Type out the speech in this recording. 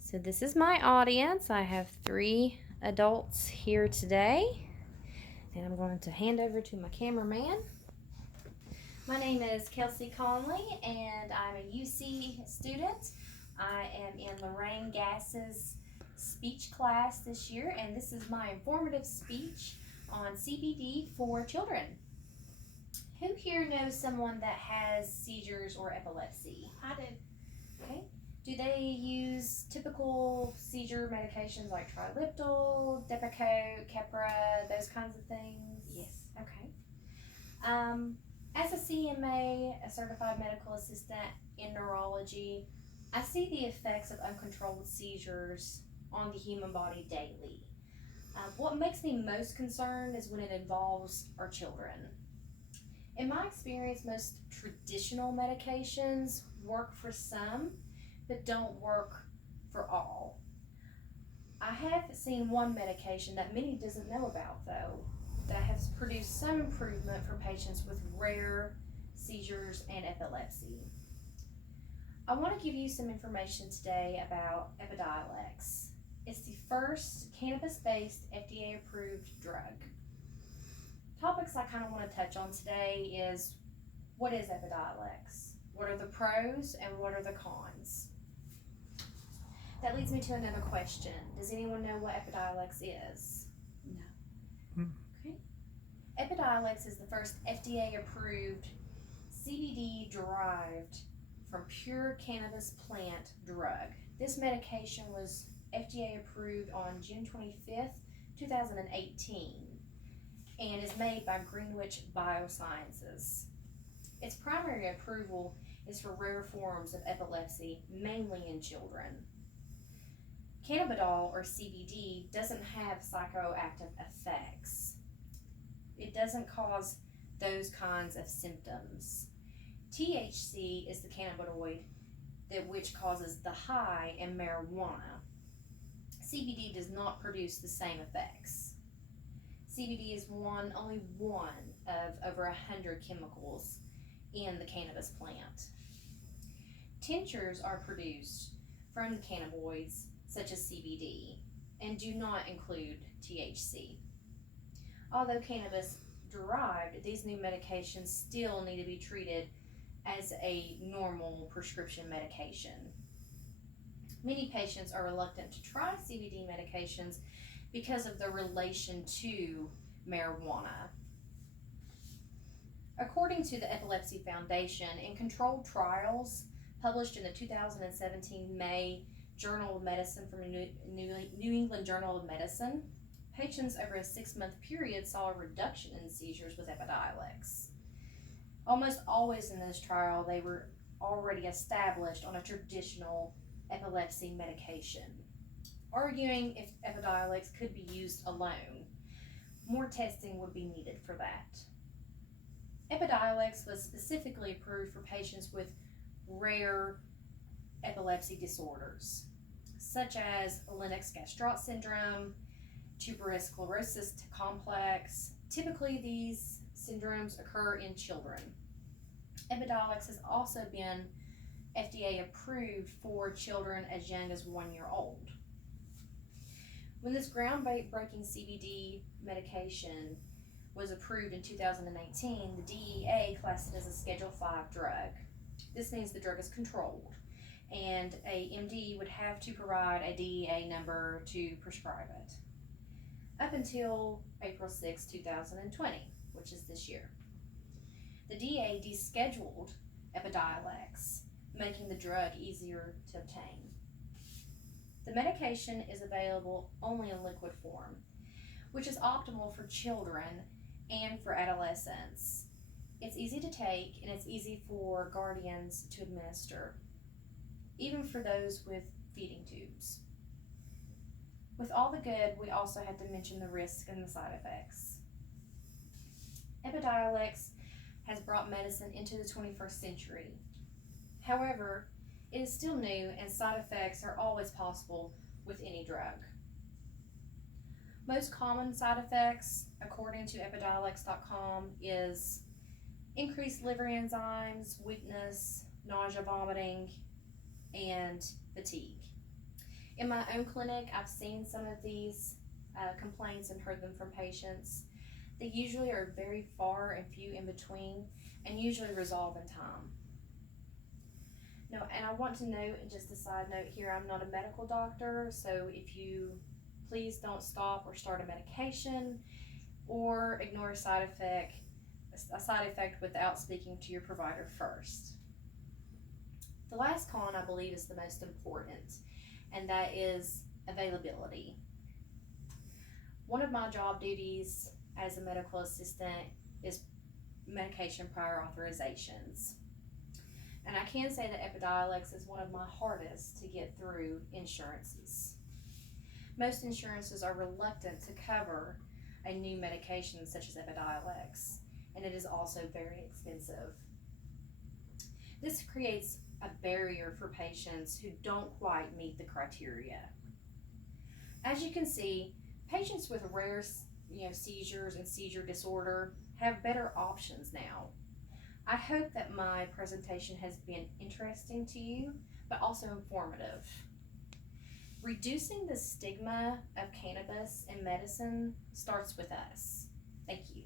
So this is my audience. I have 3 adults here today, and I'm going to hand over to my cameraman. My name is Kelsey Conley, and I'm a UC student. I am in Lorraine Gass's speech class this year, and this is my informative speech on CBD for children. Who here knows someone that has seizures or epilepsy? I do. Okay. Do they use typical seizure medications like Trileptal, Depakote, Keppra, those kinds of things? Yes. Okay. As a CMA, a certified medical assistant in neurology, I see the effects of uncontrolled seizures on the human body daily. What makes me most concerned is when it involves our children. In my experience, most traditional medications work for some, but don't work for all. I have seen one medication that many doesn't know about, though, that has produced some improvement for patients with rare seizures and epilepsy. I want to give you some information today about Epidiolex. It's the first cannabis-based FDA-approved drug. Topics I kind of want to touch on today is, what is Epidiolex? What are the pros and what are the cons? That leads me to another question. Does anyone know what Epidiolex is? No. Okay. Epidiolex is the first FDA-approved CBD derived from pure cannabis plant drug. This medication was FDA approved on June 25th, 2018. And is made by Greenwich Biosciences. Its primary approval is for rare forms of epilepsy, mainly in children. Cannabidiol, or CBD, doesn't have psychoactive effects. It doesn't cause those kinds of symptoms. THC is the cannabinoid which causes the high in marijuana. CBD does not produce the same effects. CBD is only one of over 100 chemicals in the cannabis plant. Tinctures are produced from the cannabinoids such as CBD and do not include THC. Although cannabis derived, these new medications still need to be treated as a normal prescription medication. Many patients are reluctant to try CBD medications because of the relation to marijuana. According to the Epilepsy Foundation, in controlled trials published in the 2017 May Journal of Medicine from New England Journal of Medicine, patients over a 6-month period saw a reduction in seizures with Epidiolex. Almost always in this trial, they were already established on a traditional epilepsy medication, arguing if Epidiolex could be used alone. More testing would be needed for that. Epidiolex was specifically approved for patients with rare epilepsy disorders, such as Lennox-Gastaut syndrome, tuberous sclerosis complex. Typically, these syndromes occur in children. Epidiolex has also been FDA approved for children as young as 1 year old. When this groundbreaking CBD medication was approved in 2019, the DEA classed it as a Schedule 5 drug. This means the drug is controlled, and a MD would have to provide a DEA number to prescribe it. Up until April 6, 2020, which is this year. The DEA descheduled Epidiolex, making the drug easier to obtain. The medication is available only in liquid form, which is optimal for children and for adolescents. It's easy to take and it's easy for guardians to administer, even for those with feeding tubes. With all the good, we also have to mention the risks and the side effects. Epidiolex has brought medicine into the 21st century. However, it is still new and side effects are always possible with any drug. Most common side effects, according to Epidiolex.com, is increased liver enzymes, weakness, nausea, vomiting, and fatigue. In my own clinic, I've seen some of these complaints and heard them from patients. They usually are very far and few in between and usually resolve in time. No, and I want to note, and just a side note here, I'm not a medical doctor, so if you please don't stop or start a medication or ignore a side effect without speaking to your provider first. The last con, I believe, is the most important, and that is availability. One of my job duties as a medical assistant is medication prior authorizations. And I can say that Epidiolex is one of my hardest to get through insurances. Most insurances are reluctant to cover a new medication such as Epidiolex, and it is also very expensive. This creates a barrier for patients who don't quite meet the criteria. As you can see, patients with rare seizures and seizure disorder have better options now. I hope that my presentation has been interesting to you, but also informative. Reducing the stigma of cannabis in medicine starts with us. Thank you.